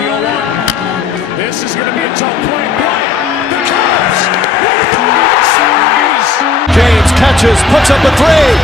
1. This is going to be a tough play. The Cubs with the World Series. James catches, puts up a three.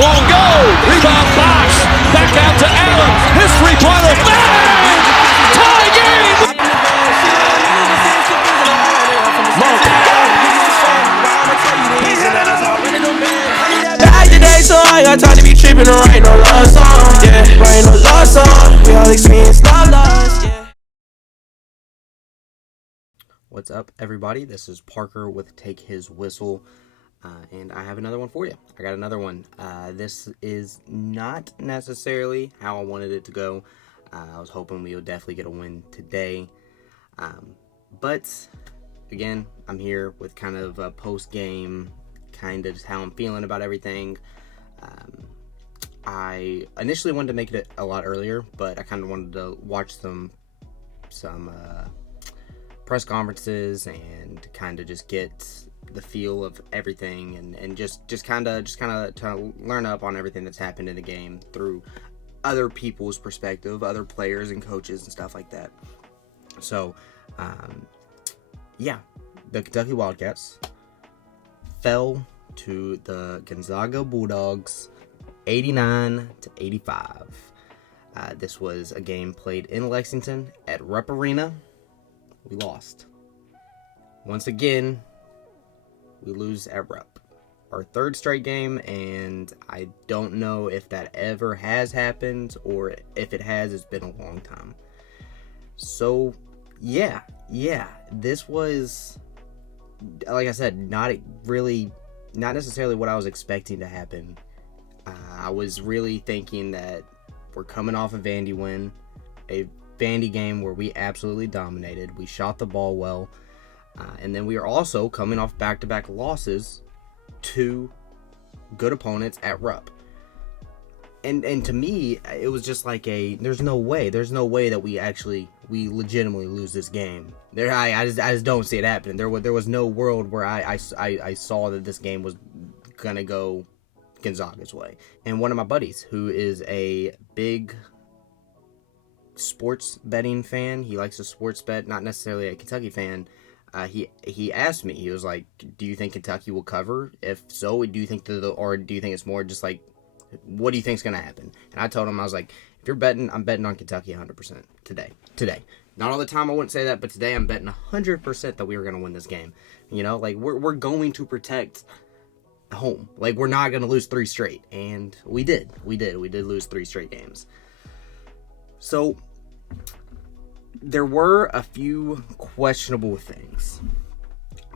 Won't go. Rebound box. Back out to Allen. His three-pointer. Bang! Tie game. Back today, so I got time to be tripping and writing no love song. Yeah, writing no love song. We all experience love loss. Yeah. What's up, everybody? This is Parker with Take His Whistle, and I have another one for you. I got another one. This is not necessarily how I wanted it to go. I was hoping we would definitely get a win today, but again, I'm here with kind of a post-game, kind of just how I'm feeling about everything. I initially wanted to make it a lot earlier, but I kind of wanted to watch some press conferences and kind of just get the feel of everything and just kind of to learn up on everything that's happened in the game through other people's perspective, other players and coaches and stuff like that. So, the Kentucky Wildcats fell to the Gonzaga Bulldogs 89-85. This was a game played in Lexington at Rupp Arena. We lost. Once again, we lose at Rupp. Our third straight game, and I don't know if that ever has happened, or if it has, it's been a long time. So, yeah, this was, like I said, not necessarily what I was expecting to happen. I was really thinking that we're coming off a Vandy win, a Vandy game where we absolutely dominated. We shot the ball well, and then we are also coming off back-to-back losses to good opponents at Rupp. And to me, it was just like there's no way that we legitimately lose this game. I just don't see it happening. There was no world where I saw that this game was gonna go Gonzaga's way. And one of my buddies, who is a big sports betting fan, he likes to sports bet, not necessarily a Kentucky fan, he asked me, he was like, do you think Kentucky will cover? If so, do you think or do you think it's more just like, what do you think's gonna happen? And I told him, I was like, if you're betting, I'm betting on Kentucky 100% today. Not all the time, I wouldn't say that, but today I'm betting 100% that we were gonna win this game. You know, like we're going to protect home. Like, we're not gonna lose 3 straight, and we did lose 3 straight games. So there were a few questionable things,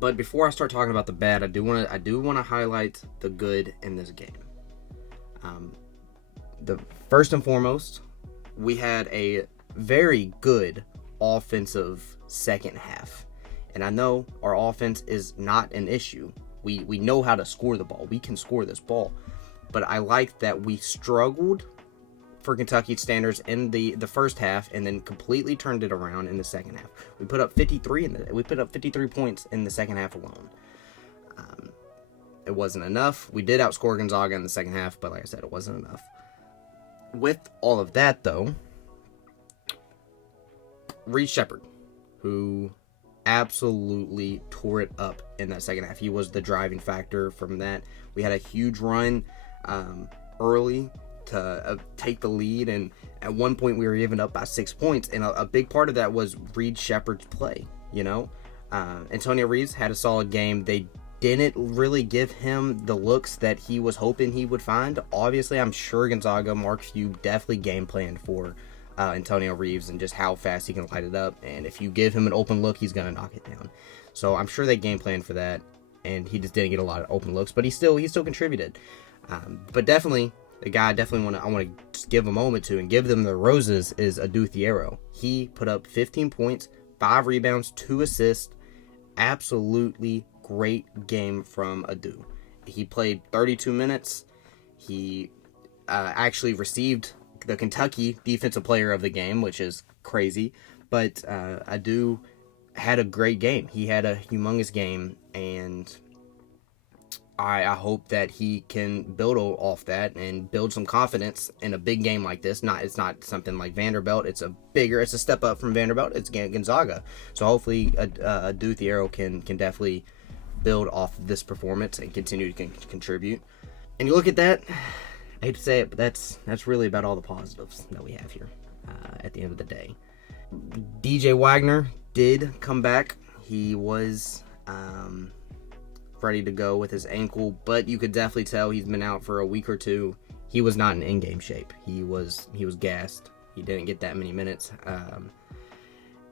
but before I start talking about the bad, I do want to highlight the good in this game. The first and foremost, we had a very good offensive second half, and I know our offense is not an issue. We know how to score the ball. We can score this ball, but I like that we struggled for Kentucky standards in the first half, and then completely turned it around in the second half. We put up 53 points in the second half alone. It wasn't enough. We did outscore Gonzaga in the second half, but like I said, it wasn't enough. With all of that, though, Reed Sheppard, who absolutely tore it up in that second half. He was the driving factor from that. We had a huge run early to take the lead, and at one point we were even up by 6 points, and a big part of that was Reed Sheppard's play. You know, Antonio Reeves had a solid game. They didn't really give him the looks that he was hoping he would find. Obviously, I'm sure Gonzaga, Mark Few definitely game planned for Antonio Reeves and just how fast he can light it up, and if you give him an open look, he's going to knock it down. So I'm sure they game planned for that, and he just didn't get a lot of open looks, but he still contributed. But definitely, the guy I want to just give a moment to and give them the roses is Adu Thiero. He put up 15 points, 5 rebounds, 2 assists. Absolutely great game from Adu. He played 32 minutes. He actually received the Kentucky Defensive Player of the Game, which is crazy. But Adu had a great game. He had a humongous game, and I hope that he can build off that and build some confidence in a big game like this. It's not something like Vanderbilt. It's a step up from Vanderbilt. It's Gonzaga. So hopefully Duthiero can definitely build off of this performance and continue to contribute. And you look at that, I hate to say it, but that's really about all the positives that we have here at the end of the day. DJ Wagner did come back. He was ready to go with his ankle, but you could definitely tell he's been out for a week or two. He was not in in-game shape. He was gassed. He didn't get that many minutes.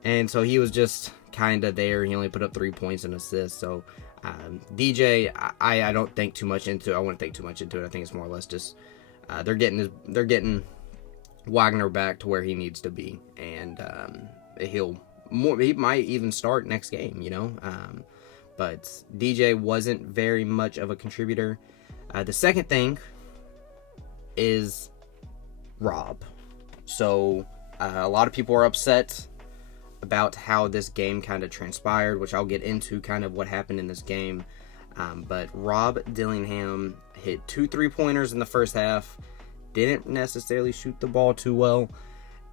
And so he was just kind of there. He only put up 3 points and assists. So DJ, I don't think too much into it. I wouldn't think too much into it. I think it's more or less just they're getting Wagner back to where he needs to be, and he might even start next game, but DJ wasn't very much of a contributor. The second thing is Rob. So a lot of people are upset about how this game kind of transpired, which I'll get into kind of what happened in this game. But Rob Dillingham hit 2 3-pointers in the first half, didn't necessarily shoot the ball too well,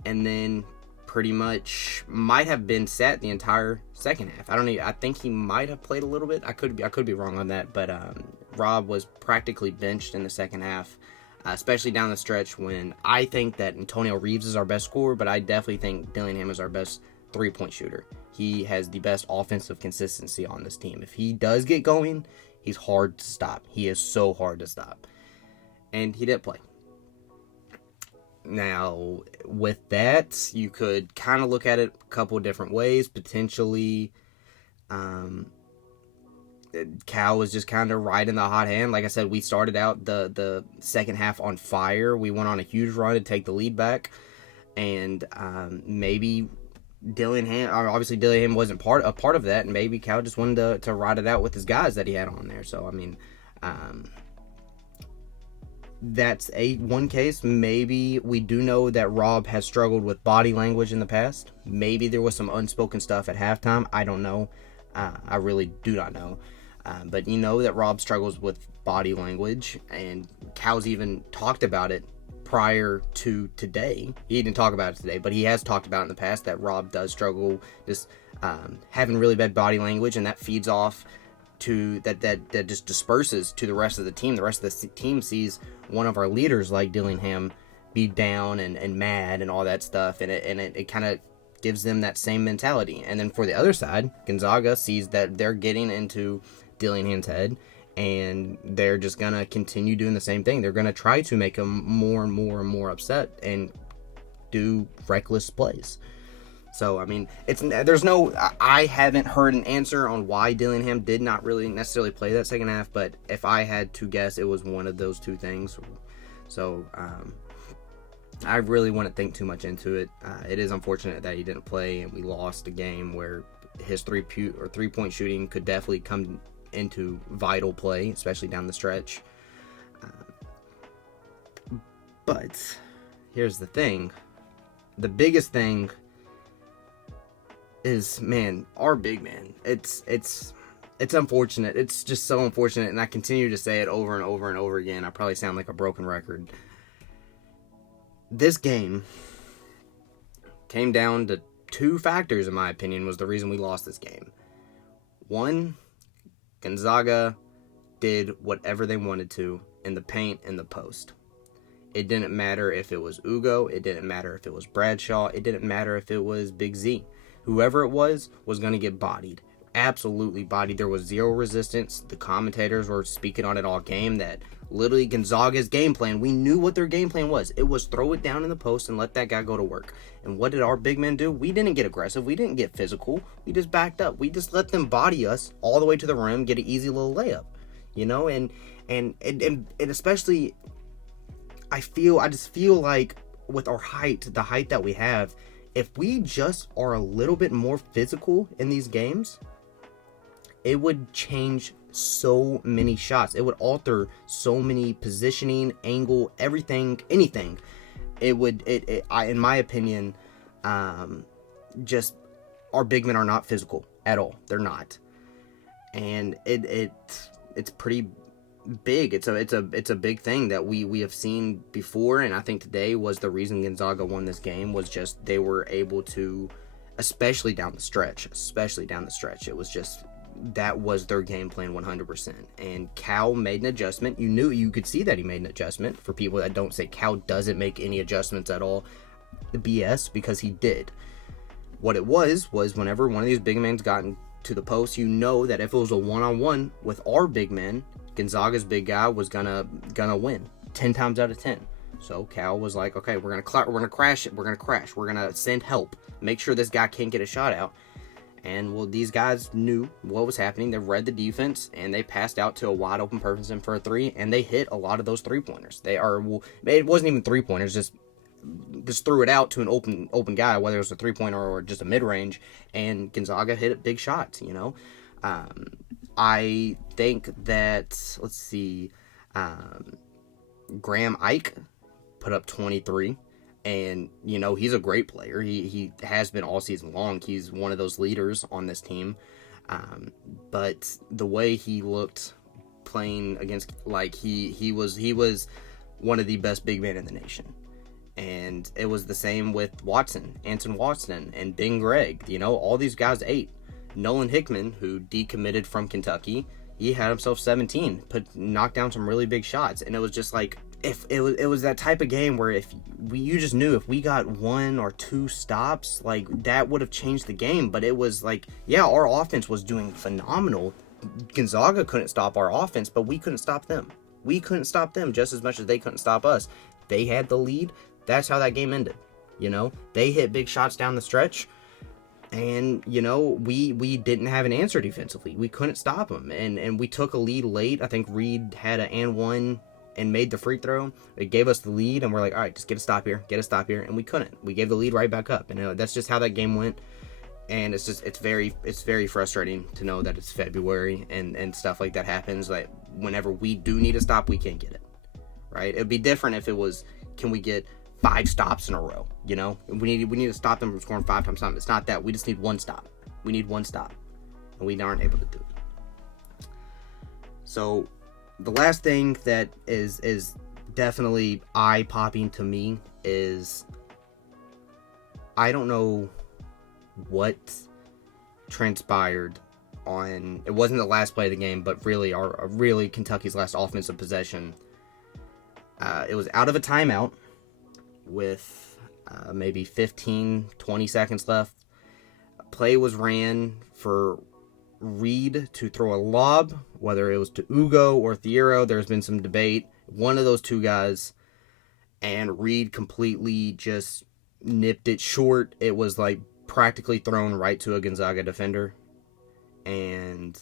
and then pretty much might have been sat the entire second half. I think he might have played a little bit. I could be wrong on that, but Rob was practically benched in the second half, especially down the stretch when I think that Antonio Reeves is our best scorer, but I definitely think Dillingham is our best 3-point shooter. He has the best offensive consistency on this team. If he does get going, he's hard to stop. He is so hard to stop. And he did play. Now, with that, you could kind of look at it a couple different ways. Potentially, Cal was just kind of riding the hot hand. Like I said, we started out the second half on fire. We went on a huge run to take the lead back. And maybe obviously Dillingham wasn't a part of that, and maybe Cal just wanted to ride it out with his guys that he had on there. So, I mean, that's one case. Maybe we do know that Rob has struggled with body language in the past. Maybe there was some unspoken stuff at halftime. I don't know. I really do not know. But you know that Rob struggles with body language, and Cal's even talked about it prior to today. He didn't talk about it today, but he has talked about it in the past that Rob does struggle just having really bad body language, and that feeds off to that just disperses to the rest of the team. The rest of the team sees one of our leaders like Dillingham be down and mad and all that stuff, and it kind of gives them that same mentality. And then for the other side, Gonzaga sees that they're getting into Dillingham's head, and they're just gonna continue doing the same thing. They're gonna try to make him more and more and more upset and do reckless plays. So, I mean, I haven't heard an answer on why Dillingham did not really necessarily play that second half, but if I had to guess, it was one of those two things. So, I really wouldn't think too much into it. It is unfortunate that he didn't play, and we lost a game where his 3-point shooting could definitely come into vital play, especially down the stretch. But here's the thing. The biggest thing is, man, our big man. It's unfortunate. It's just so unfortunate, and I continue to say it over and over and over again. I probably sound like a broken record. This game came down to 2 factors, in my opinion, was the reason we lost this game. One, Gonzaga did whatever they wanted to in the paint and the post. It didn't matter if it was Ugo. It didn't matter if it was Bradshaw. It didn't matter if it was Big Z. Whoever it was going to get bodied. Absolutely bodied. There was zero resistance. The commentators were speaking on it all game that literally Gonzaga's game plan, we knew what their game plan was. It was throw it down in the post and let that guy go to work. And what did our big men do? We didn't get aggressive. We didn't get physical. We just backed up. We just let them body us all the way to the rim, get an easy little layup. And especially I just feel like with our height, the height that we have, if we just are a little bit more physical in these games, it would change so many shots. It would alter so many positioning, angle, everything, anything. In my opinion, just our big men are not physical at all. They're not. And it's pretty big. It's a big thing that we have seen before, and I think today was the reason Gonzaga won this game, was just they were able to, especially down the stretch. It was just, that was their game plan 100%. And Cal made an adjustment. You could see that he made an adjustment. For people that don't say Cal doesn't make any adjustments at all, the BS, because he did. What it was whenever one of these big men got to the post, you know that if it was a one-on-one with our big men, Gonzaga's big guy was gonna win 10 times out of 10. So Cal was like, okay, we're gonna crash it. We're gonna send help. Make sure this guy can't get a shot out. And well, these guys knew what was happening. They read the defense, and they passed out to a wide open person for a three, and they hit a lot of those 3-pointers. It wasn't even 3-pointers, just threw it out to an open guy, whether it was a 3-pointer or just a mid-range, and Gonzaga hit big shots, you know. I think that, let's see, Graham Ike put up 23, and, you know, he's a great player. He has been all season long. He's one of those leaders on this team. But the way he looked playing against, like, he was one of the best big men in the nation. And it was the same with Anton Watson, and Ben Gregg. You know, all these guys ate. Nolan Hickman, who decommitted from Kentucky, he had himself 17, knocked down some really big shots. And it was just like, if it was that type of game where you just knew if we got 1 or 2 stops, like, that would have changed the game. But it was like, yeah, our offense was doing phenomenal. Gonzaga couldn't stop our offense, but we couldn't stop them. We couldn't stop them just as much as they couldn't stop us. They had the lead. That's how that game ended. You know, they hit big shots down the stretch, and, you know, we didn't have an answer defensively. We couldn't stop them, and we took a lead late. I think Reed had an and one and made the free throw. It gave us the lead, and we're like, all right, just get a stop here, and we couldn't. We gave the lead right back up, and, you know, that's just how that game went. And it's very frustrating to know that it's February and stuff like that happens. Like, whenever we do need a stop, we can't get it. Right? It'd be different if it was, can we get 5 stops in a row? You know, we need to stop them from scoring 5 times. It's not that. We just need 1 stop. We need 1 stop, and we aren't able to do it. So the last thing that is definitely eye-popping to me is, I don't know what transpired on, it wasn't the last play of the game, but really Kentucky's last offensive possession. It was out of a timeout with maybe 15-20 seconds left. A play was ran for Reed to throw a lob, whether it was to Ugo or Thiero. There's been some debate. One of those two guys, and Reed completely just nipped it short. It was like practically thrown right to a Gonzaga defender. And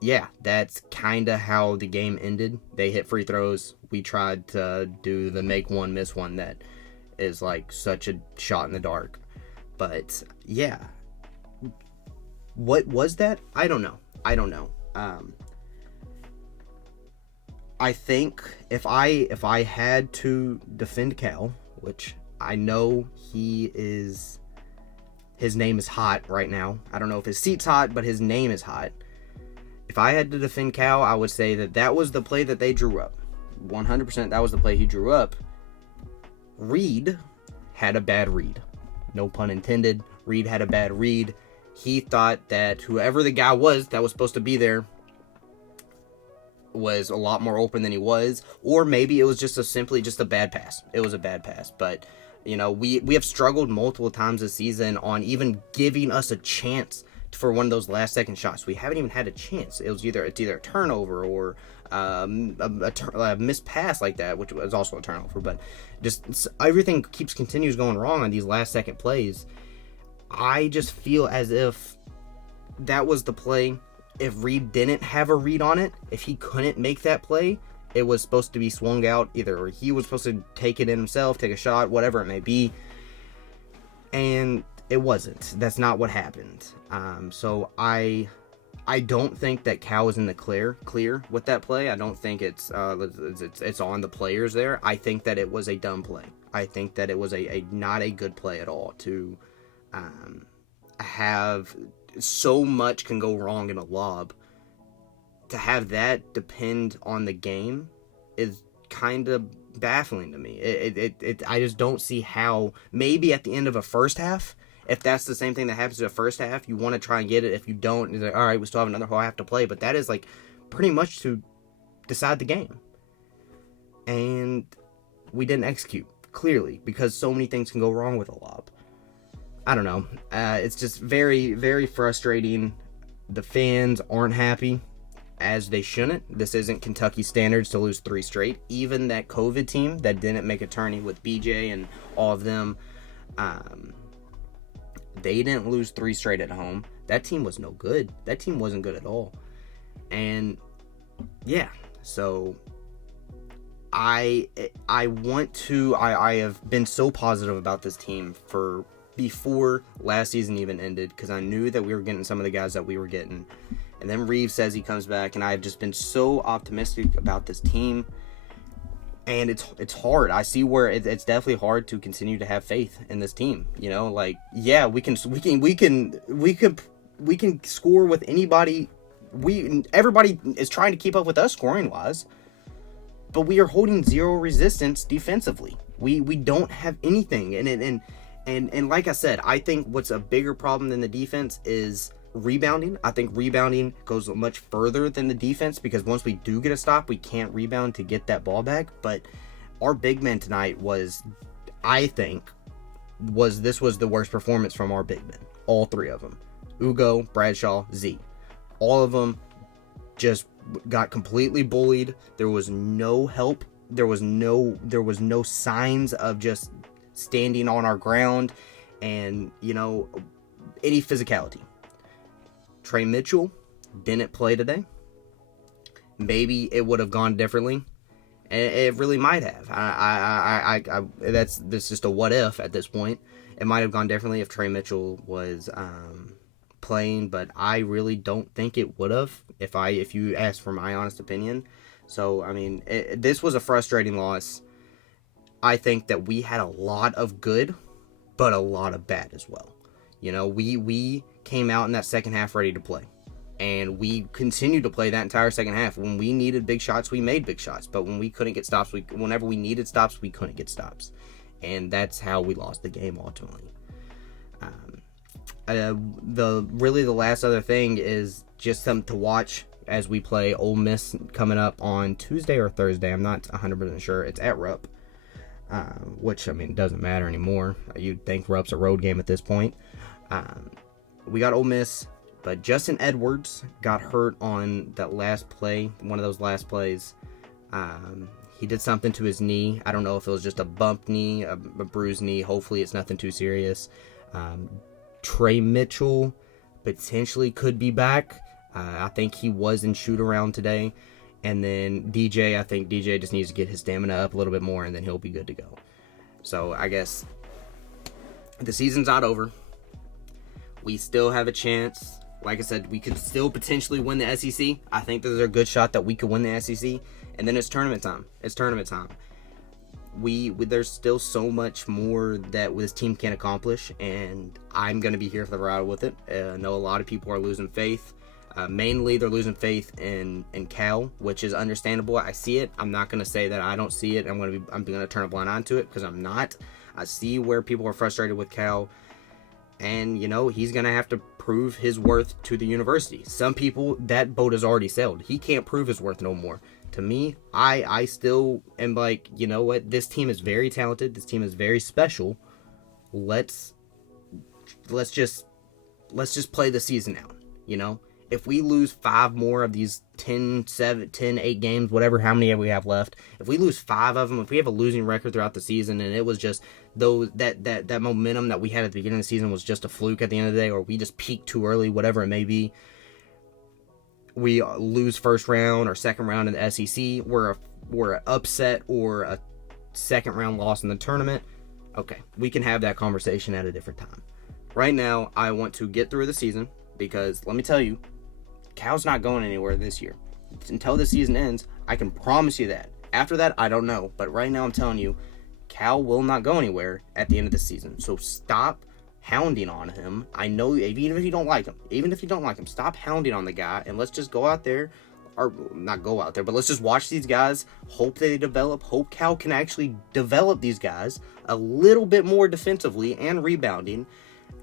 yeah, that's kind of how the game ended. They hit free throws. We tried to do the make one, miss one that is like such a shot in the dark. But yeah, what was that? I don't know. I think if I had to defend Cal, which I know his name is hot right now. I don't know if his seat's hot, but his name is hot. If I had to defend Cal, I would say that was the play that they drew up. 100% that was the play he drew up. Reed had a bad read. No pun intended. Reed had a bad read. He thought that whoever the guy was that was supposed to be there was a lot more open than he was. Or maybe it was simply a bad pass. It was a bad pass. But, you know, we have struggled multiple times this season on even giving us a chance for one of those last second shots. We haven't even had a chance. It's either a turnover or a missed pass like that, which was also a turnover. But just everything continues going wrong on these last second plays. I just feel as if that was the play. If Reed didn't have a read on it, if he couldn't make that play, it was supposed to be swung out. Either he was supposed to take it in himself, take a shot, whatever it may be. And it wasn't. That's not what happened. So I don't think that Cal is in the clear with that play. I don't think it's on the players there. I think that it was a dumb play. I think that it was a not a good play at all to have so much can go wrong in a lob. to have that depend on the game is kind of baffling to me. I just don't see how. Maybe at the end of a first half, if that's the same thing that happens in the first half, you want to try and get it. If you don't, it's like, all right, we still have another whole half to play. But that is like pretty much to decide the game. And we didn't execute, clearly, because so many things can go wrong with a lob. I don't know. It's just very, very frustrating. The fans aren't happy, as they shouldn't. This isn't Kentucky standards to lose 3 straight. Even that COVID team that didn't make a tourney with BJ and all of them, they didn't lose 3 straight at home. That team was no good. That team wasn't good at all. And yeah, so I have been so positive about this team for before last season even ended, because I knew that we were getting some of the guys that we were getting. And then Reeves says he comes back, and I've just been so optimistic about this team. And it's hard. I see where it's definitely hard to continue to have faith in this team. You know, like, yeah, we can score with anybody. Everybody is trying to keep up with us scoring wise, but we are holding zero resistance defensively. We don't have anything, and like I said, I think what's a bigger problem than the defense is rebounding. I think rebounding goes much further than the defense, because once we do get a stop, we can't rebound to get that ball back. But our big men tonight was the worst performance from our big men. All 3 of them. Ugo, Bradshaw, Z. All of them just got completely bullied. There was no help. There was no signs of just standing on our ground and, you know, any physicality. Trey Mitchell didn't play today. Maybe it would have gone differently. It really might have. That's just a what if at this point. It might have gone differently if Trey Mitchell was playing, but I really don't think it would have if you ask for my honest opinion. So, I mean, this was a frustrating loss. I think that we had a lot of good, but a lot of bad as well. You know, we came out in that second half ready to play. And we continued to play that entire second half. When we needed big shots, we made big shots. But when we couldn't get stops, whenever we needed stops, we couldn't get stops. And that's how we lost the game ultimately. The last other thing is just something to watch as we play Ole Miss coming up on Tuesday or Thursday. I'm not 100% sure. It's at Rupp, which, I mean, doesn't matter anymore. You'd think Rupp's a road game at this point. We got Ole Miss, but Justin Edwards got hurt on that last play, one of those last plays. He did something to his knee. I don't know if it was just a bumped knee, a bruised knee. Hopefully it's nothing too serious. Trey Mitchell potentially could be back. I think he was in shoot-around today. And then DJ, I think DJ just needs to get his stamina up a little bit more, and then he'll be good to go. So I guess the season's not over. We still have a chance. Like I said, we could still potentially win the SEC. I think there's a good shot that we could win the SEC. And then it's tournament time. There's still so much more that this team can accomplish, and I'm going to be here for the ride with it. I know a lot of people are losing faith. Mainly, they're losing faith in Cal, which is understandable. I see it. I'm not going to say that I don't see it. I'm going to turn a blind eye to it, because I'm not. I see where people are frustrated with Cal, and, you know, he's going to have to prove his worth to the university. Some people, that boat has already sailed. He can't prove his worth no more. To me, I still am like, you know what? This team is very talented. This team is very special. Let's just play the season out, you know? If we lose 5 more of these 10, 8 games, whatever, how many we have left, if we lose 5 of them, if we have a losing record throughout the season, and it was just that momentum that we had at the beginning of the season was just a fluke at the end of the day, or we just peaked too early, whatever it may be, we lose first round or second round in the SEC, we're an upset or a second round loss in the tournament, okay, we can have that conversation at a different time. Right now, I want to get through the season, because let me tell you, Cal's not going anywhere this year. Until the season ends, I can promise you that. After that, I don't know. But right now, I'm telling you, Cal will not go anywhere at the end of the season. So stop hounding on him. I know, even if you don't like him, stop hounding on the guy, and let's just go out there or not go out there, but let's just watch these guys, hope they develop, hope Cal can actually develop these guys a little bit more defensively and rebounding.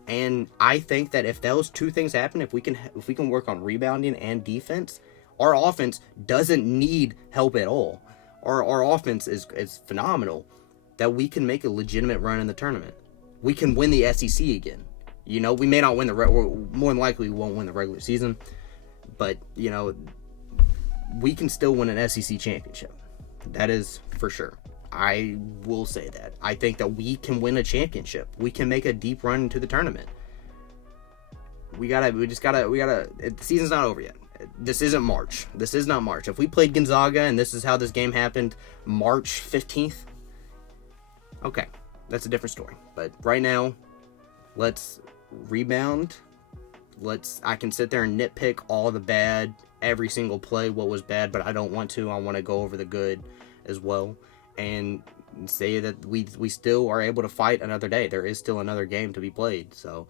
And I think that if those two things happen, if we can work on rebounding and defense, our offense doesn't need help at all. Our offense is phenomenal, that we can make a legitimate run in the tournament. We can win the SEC again. You know, we may not win more than likely we won't win the regular season, but, you know, we can still win an SEC championship. That is for sure. I will say that. I think that we can win a championship. We can make a deep run into the tournament. The season's not over yet. This isn't March. This is not March. If we played Gonzaga and this is how this game happened, March 15th, okay, that's a different story. But right now, let's rebound. I can sit there and nitpick all the bad, every single play, what was bad, but I don't want to. I want to go over the good as well and say that we still are able to fight another day. There is still another game to be played. So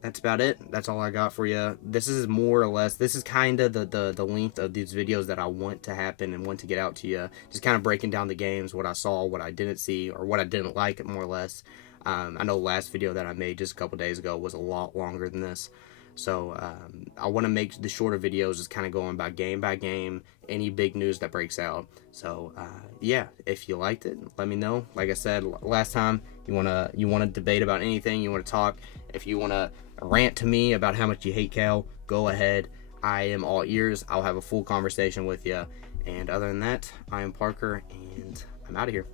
that's about it. That's all I got for you. This is more or less, this is kind of the length of these videos that I want to happen and want to get out to you. Just kind of breaking down the games, what I saw, what I didn't see, or what I didn't like, more or less. I know the last video that I made just a couple days ago was a lot longer than this. So I want to make the shorter videos just kind of going by game, any big news that breaks out. So yeah, if you liked it, let me know. Like I said last time, you wanna debate about anything, you want to talk, if you want to rant to me about how much you hate Cal, go ahead. I am all ears. I'll have a full conversation with you. And other than that, I am Parker, and I'm out of here.